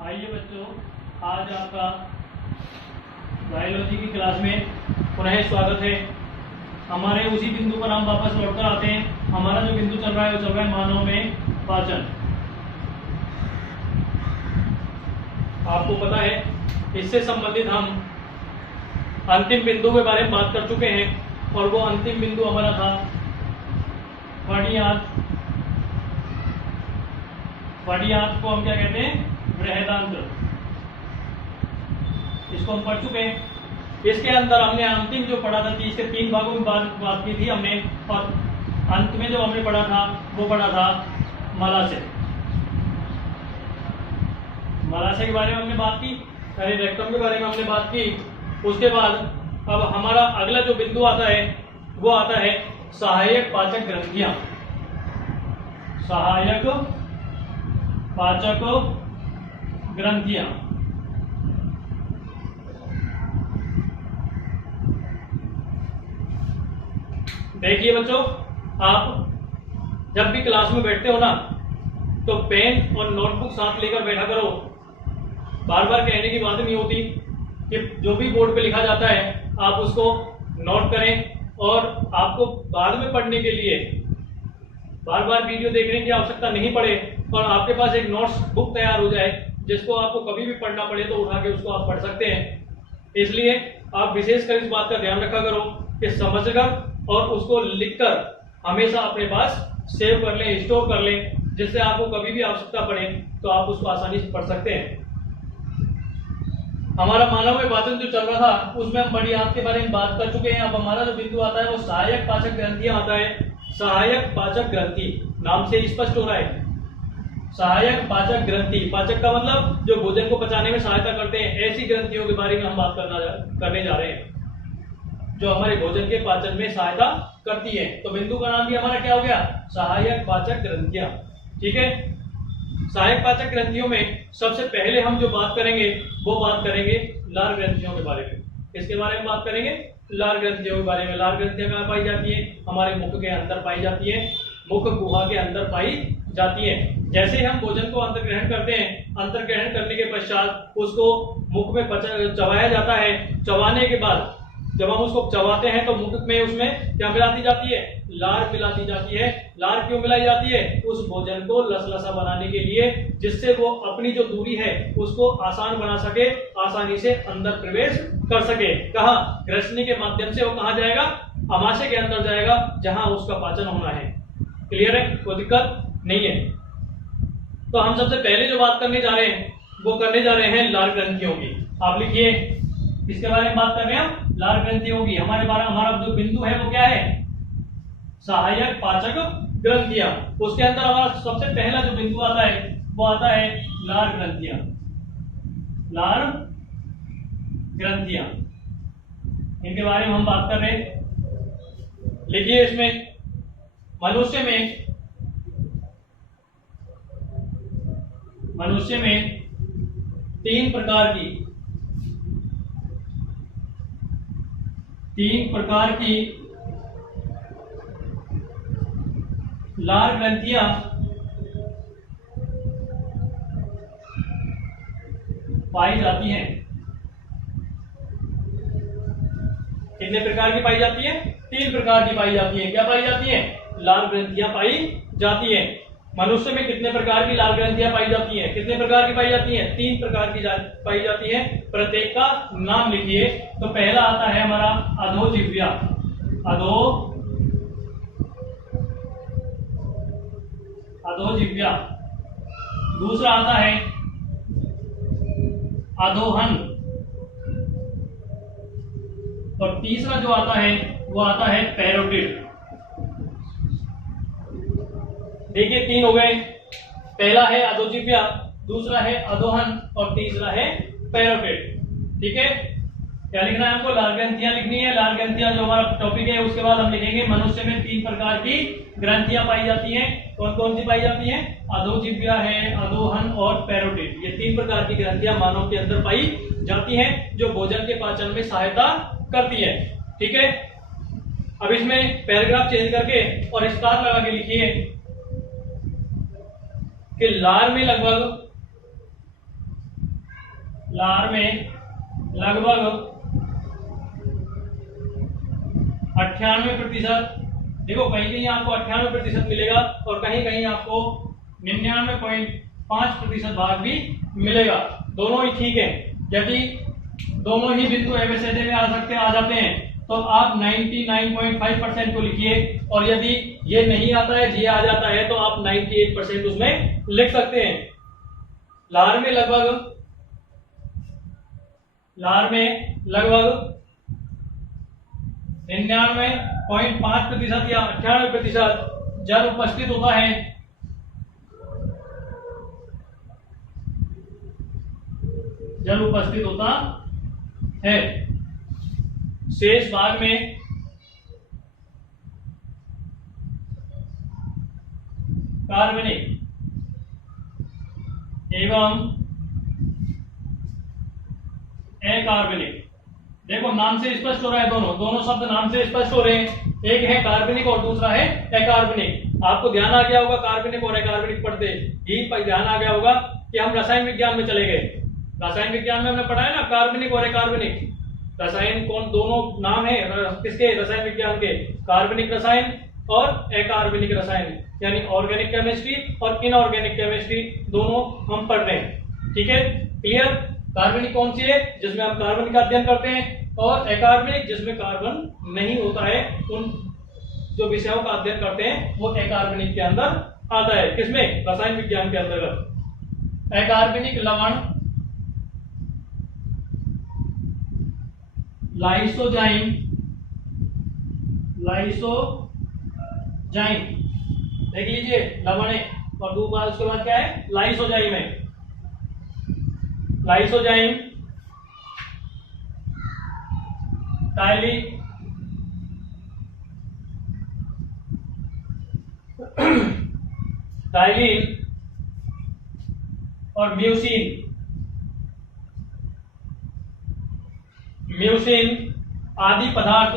आइए बच्चों, आज आपका बायोलॉजी की क्लास में पुनः स्वागत है। हमारे उसी बिंदु पर हम वापस लौटकर आते हैं। हमारा जो बिंदु चल रहा है वो चल रहा है मानव में पाचन। आपको पता है, इससे संबंधित हम अंतिम बिंदु के बारे में बात कर चुके हैं और वो अंतिम बिंदु हमारा था वडियाद। वडियाद को हम क्या कहते हैं? बृहदांत्र। इसको हम पढ़ चुके हैं। इसके अंदर हमने अंतिम जो पढ़ा था, इसके 3 भागों में बात की थी हमने, और अंत में जो हमने पढ़ा था वो पढ़ा था मलाशय। मलाशय के बारे में हमने बात की, रेक्टम के बारे में हमने बात की। उसके बाद अब हमारा अगला जो बिंदु आता है वो आता है सहायक पाचक ग्रंथियां। सहायक पाचक ग्रंथियां। देखिए बच्चों, आप जब भी क्लास में बैठते हो ना, तो पेन और नोटबुक साथ लेकर बैठा करो। बार बार कहने की बात नहीं होती कि जो भी बोर्ड पे लिखा जाता है आप उसको नोट करें, और आपको बाद में पढ़ने के लिए बार बार वीडियो देखने की आवश्यकता नहीं पड़े, और आपके पास एक नोट्स बुक तैयार हो जाए जिसको आपको कभी भी पढ़ना पड़े तो उठा के उसको आप पढ़ सकते हैं। इसलिए आप विशेषकर इस बात का ध्यान रखा करो कि समझकर और उसको लिखकर हमेशा अपने पास सेव कर लें, स्टोर कर लें, जिससे आपको कभी भी आवश्यकता पड़े तो आप उसको आसानी से पढ़ सकते हैं। हमारा मानव में पाचन जो चल रहा था उसमें हम बड़ियाद के बारे में बात कर चुके हैं। अब हमारा जो बिंदु आता है वो सहायक पाचक ग्रंथियां आता है। सहायक पाचक ग्रंथि नाम से स्पष्ट हो रहा है। सहायक पाचक ग्रंथि, पाचक का मतलब जो भोजन को पचाने में सहायता करते हैं, ऐसी ग्रंथियों के बारे में हम बात करने जा रहे हैं जो हमारे भोजन के पाचन में सहायता करती है। तो बिंदु का नाम भी हमारा क्या हो गया? सहायक पाचक ग्रंथियां। ठीक है। सहायक पाचक ग्रंथियों में सबसे पहले हम जो बात करेंगे वो बात करेंगे लार ग्रंथियों के बारे में। इसके बारे में बात करेंगे लार ग्रंथियों के बारे में। लार ग्रंथियां कहाँ पाई जाती है? हमारे मुख के अंदर पाई जाती है, मुख गुहा के अंदर पाई जाती है। जैसे ही हम भोजन को अंतर्ग्रहण करते हैं, अंतर्ग्रहण करने के पश्चात उसको मुख में चबाया जाता है। चबाने के बाद जब हम उसको चबाते हैं तो मुख में उसमें क्या मिलाती जाती है? लार मिलाती जाती है। लार क्यों मिलाई जाती है? उस भोजन को लसलसा बनाने के लिए, जिससे वो अपनी जो दूरी है उसको आसान बना सके, आसानी से अंदर प्रवेश कर सके। कहाँ? ग्रसनी के माध्यम से वो कहाँ जाएगा? आमाशय के अंदर जाएगा, जहां उसका पाचन होना है। क्लियर है? कोई दिक्कत नहीं है। तो हम सबसे पहले जो बात करने जा रहे हैं वो करने जा रहे हैं लार ग्रंथियों की। आप लिखिए, इसके बारे में बात कर रहे हैं हम लार ग्रंथियों की। हमारा जो बिंदु है वो क्या है? सहायक पाचक ग्रंथियां। उसके अंदर हमारा सबसे पहला जो बिंदु आता है वो आता है लार ग्रंथियां। लार ग्रंथियां, इनके बारे में हम बात कर रहे हैं। लिखिए, इसमें मनुष्य में 3 प्रकार की लार ग्रंथियां पाई जाती हैं। कितने प्रकार की पाई जाती है? 3 प्रकार की पाई जाती है। क्या पाई जाती है? लार ग्रंथियां पाई जाती हैं। मनुष्य में कितने प्रकार की लार ग्रंथियां पाई जाती हैं? कितने प्रकार की पाई जाती हैं? 3 प्रकार की पाई जाती हैं। प्रत्येक का नाम लिखिए। तो पहला आता है हमारा अधोजिह्वा। अधोजिह्वा। दूसरा आता है अधोहन, और तीसरा जो आता है वो आता है पैरोटिड। देखिए, 3 हो गए। पहला है अधोजिह्वा, दूसरा है अधोहन, और तीसरा है पैरोटिड। ठीक है। क्या लिखना है हमको? लार ग्रंथियां लिखनी है। लार ग्रंथियां जो हमारा टॉपिक है, उसके बाद हम लिखेंगे मनुष्य में 3 प्रकार की ग्रंथियां पाई जाती हैं। कौन कौन सी पाई जाती हैं? अधोजिह्वा है, अधोहन और पैरोटिड। ये 3 प्रकार की ग्रंथियां मानव के अंदर पाई जाती हैं जो भोजन के पाचन में सहायता करती है। ठीक है। अब इसमें पैराग्राफ चेंज करके और स्टार लगा के लिखिए कि लार में लगभग लार में लगभग 98%, देखो कहीं कहीं आपको 98% मिलेगा और कहीं कहीं आपको 99.5% भाग भी मिलेगा। दोनों ही ठीक है। यदि दोनों ही बिंदु एबीसीडी में आ जाते हैं तो आप 99.5% को लिखिए, और यदि ये नहीं आता है, ये आ जाता है, तो आप 98% उसमें लिख सकते हैं। लार में लगभग 99.5% या 98% जल उपस्थित होता है। जल उपस्थित होता है। शेष भाग में कार्बनिक एवं अकार्बनिक, देखो नाम से स्पष्ट हो रहा है, दोनों शब्द नाम से स्पष्ट हो रहे हैं। एक है कार्बनिक और दूसरा है अकार्बनिक। आपको ध्यान आ गया होगा कार्बनिक और अकार्बनिक पढ़ते ही ध्यान आ गया होगा कि हम रसायन विज्ञान में चले गए। रसायन विज्ञान में हमने पढ़ा है ना कार्बनिक और अकार्बनिक। रसायन कौन, दोनों नाम है किसके, रसायन विज्ञान के, कार्बनिक रसायन और अकार्बनिक रसायन, यानी ऑर्गेनिक केमिस्ट्री और इनऑर्गेनिक केमिस्ट्री दोनों हम पढ़ रहे हैं। ठीक है, क्लियर। कार्बनिक कौन सी है, जिसमें हम कार्बन का अध्ययन करते हैं, और अकार्बनिक जिसमें कार्बन नहीं होता है, उन जो विषयों का अध्ययन करते हैं वो अकार्बनिक के अंदर आता है। किसमें, रसायन विज्ञान के अंतर्गत। अकार्बनिक लवण लाइसोजाइम देख लीजिए, लवण है और दूसरा उसके बाद क्या है, लाइसोजाइम है। लाइसोजाइम टाइलिन और म्यूसिन आदि पदार्थ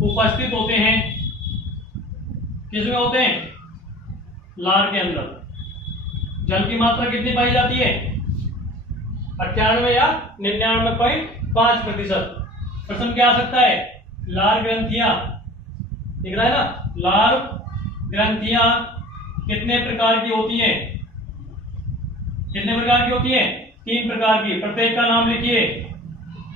उपस्थित होते हैं। किसमें होते हैं, लार के अंदर। जल की मात्रा कितनी पाई जाती है, 98 या 99.5%। प्रश्न क्या आ सकता है, लार ग्रंथियां, दिख रहा है ना, लार ग्रंथियां कितने प्रकार की होती हैं, कितने प्रकार की होती हैं, 3 प्रकार की। प्रत्येक का नाम लिखिए,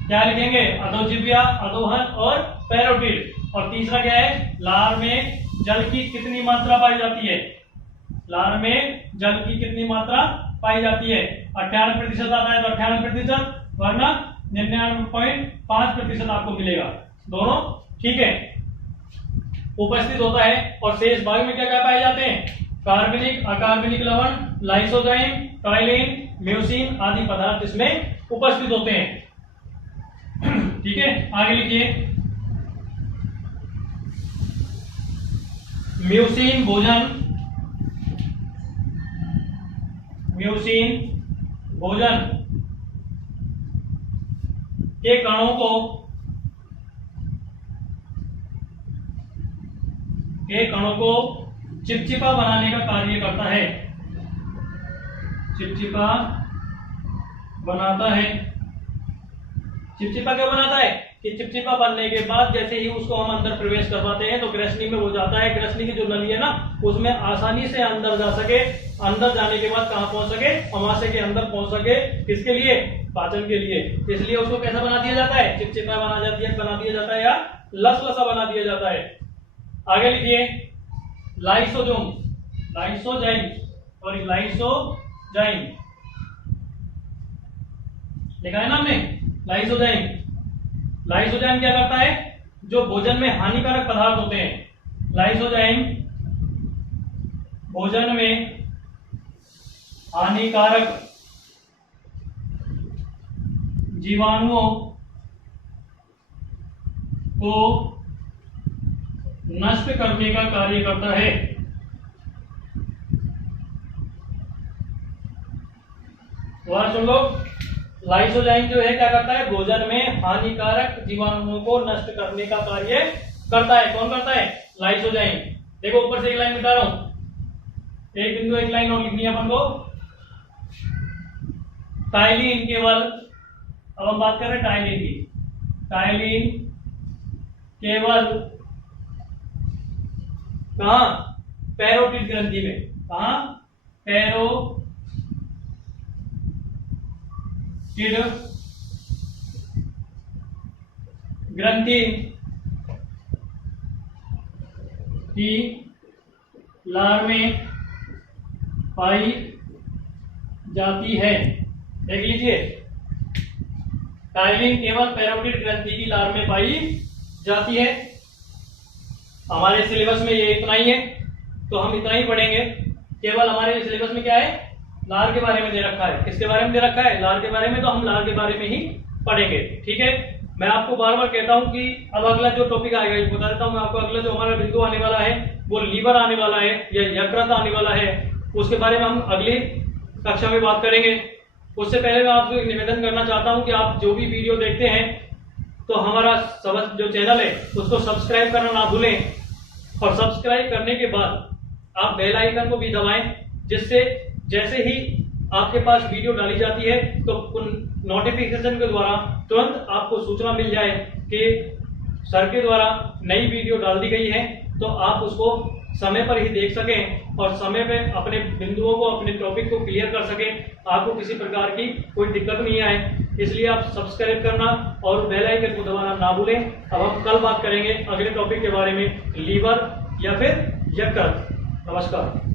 क्या लिखेंगे, अधोजिह्वा, अधोहन और पैरोटिड। और तीसरा क्या है, लार में जल की कितनी मात्रा पाई जाती है, लार में जल की कितनी मात्रा पाई जाती है। 98% आता है तो 98%, वरना 99.5% आपको मिलेगा। दोनों ठीक है, उपस्थित होता है। और शेष भाग में क्या क्या पाए जाते हैं, कार्बनिक, अकार्बनिक लवण, लाइसोजाइम, टाइलिन, म्यूसिन आदि पदार्थ इसमें उपस्थित होते हैं। ठीक है, आगे लिखिए। म्यूसिन भोजन के कणों को चिपचिपा बनाने का कार्य करता है। चिपचिपा बनाता है। चिपचिपा क्यों बनाता है कि चिपचिपा बनने के बाद जैसे ही उसको हम अंदर प्रवेश करवाते हैं तो ग्रसनी में वो जाता है। ग्रसनी की जो नली है ना, उसमें आसानी से अंदर जा सके। अंदर जाने के बाद कहां पहुंच सके, अमाशय के अंदर पहुंच सके। किसके लिए, पाचन के लिए। इसलिए उसको कैसा बना दिया जाता है, चिपचिपा बना दिया जाता है या लसलसा बना दिया जाता है। आगे लिखिए, लाइसोजाइम और लाइसोजाइम लिखा है ना हमने, लाइसोजाइम क्या करता है, जो भोजन में हानिकारक पदार्थ होते हैं। लाइसोजाइम भोजन में हानिकारक जीवाणुओं को नष्ट करने का कार्य करता है। सुन लो, लाइसोजाइम जो है क्या करता है, भोजन में हानिकारक जीवाणुओं को नष्ट करने का कार्य करता है। कौन करता है, लाइसोजाइम। देखो ऊपर से एक लाइन मिटा रहा हूं, एक बिंदु एक लाइन और लिखनी है अपन को। टाइलिन केवल, अब हम बात कर रहे हैं टाइलिन की। टाइलिन केवल कहा? पैरोटिड ग्रंथि में। कहा? पैरोटिड ग्रंथि की लार में पाई जाती है। देख लीजिए, टाइलिन केवल पैरोटिड ग्रंथि की लार में पाई जाती है। हमारे सिलेबस में ये इतना ही है, तो हम इतना ही पढ़ेंगे। केवल हमारे सिलेबस में क्या है? लार के बारे में दे रखा है। किसके बारे में दे रखा है? लार के बारे में। तो हम लार के बारे में ही पढ़ेंगे, ठीक है। मैं आपको बार बार कहता हूं कि अब अगला जो टॉपिक आएगा, ये बता देता हूं मैं आपको, अगला जो हमारा बिंदु आने वाला है वो लीवर आने वाला है या यकृत आने वाला है। उसके बारे में हम अगली कक्षा में बात करेंगे। उससे पहले मैं आपको एक निवेदन करना चाहता हूं कि आप जो भी वीडियो देखते हैं तो हमारा जो चैनल है उसको सब्सक्राइब करना ना भूलें, और सब्सक्राइब करने के बाद आप बेल आइकन को भी दबाएं, जिससे जैसे ही आपके पास वीडियो डाली जाती है तो नोटिफिकेशन के द्वारा तुरंत आपको सूचना मिल जाए कि सर के द्वारा नई वीडियो डाल दी गई है, तो आप उसको समय पर ही देख सकें और समय पे अपने बिंदुओं को, अपने टॉपिक को क्लियर कर सकें, आपको किसी प्रकार की कोई दिक्कत नहीं आए। इसलिए आप सब्सक्राइब करना और बेल आइकन को दबाना ना भूलें। अब हम कल बात करेंगे अगले टॉपिक के बारे में, लीवर या फिर यकृत। नमस्कार।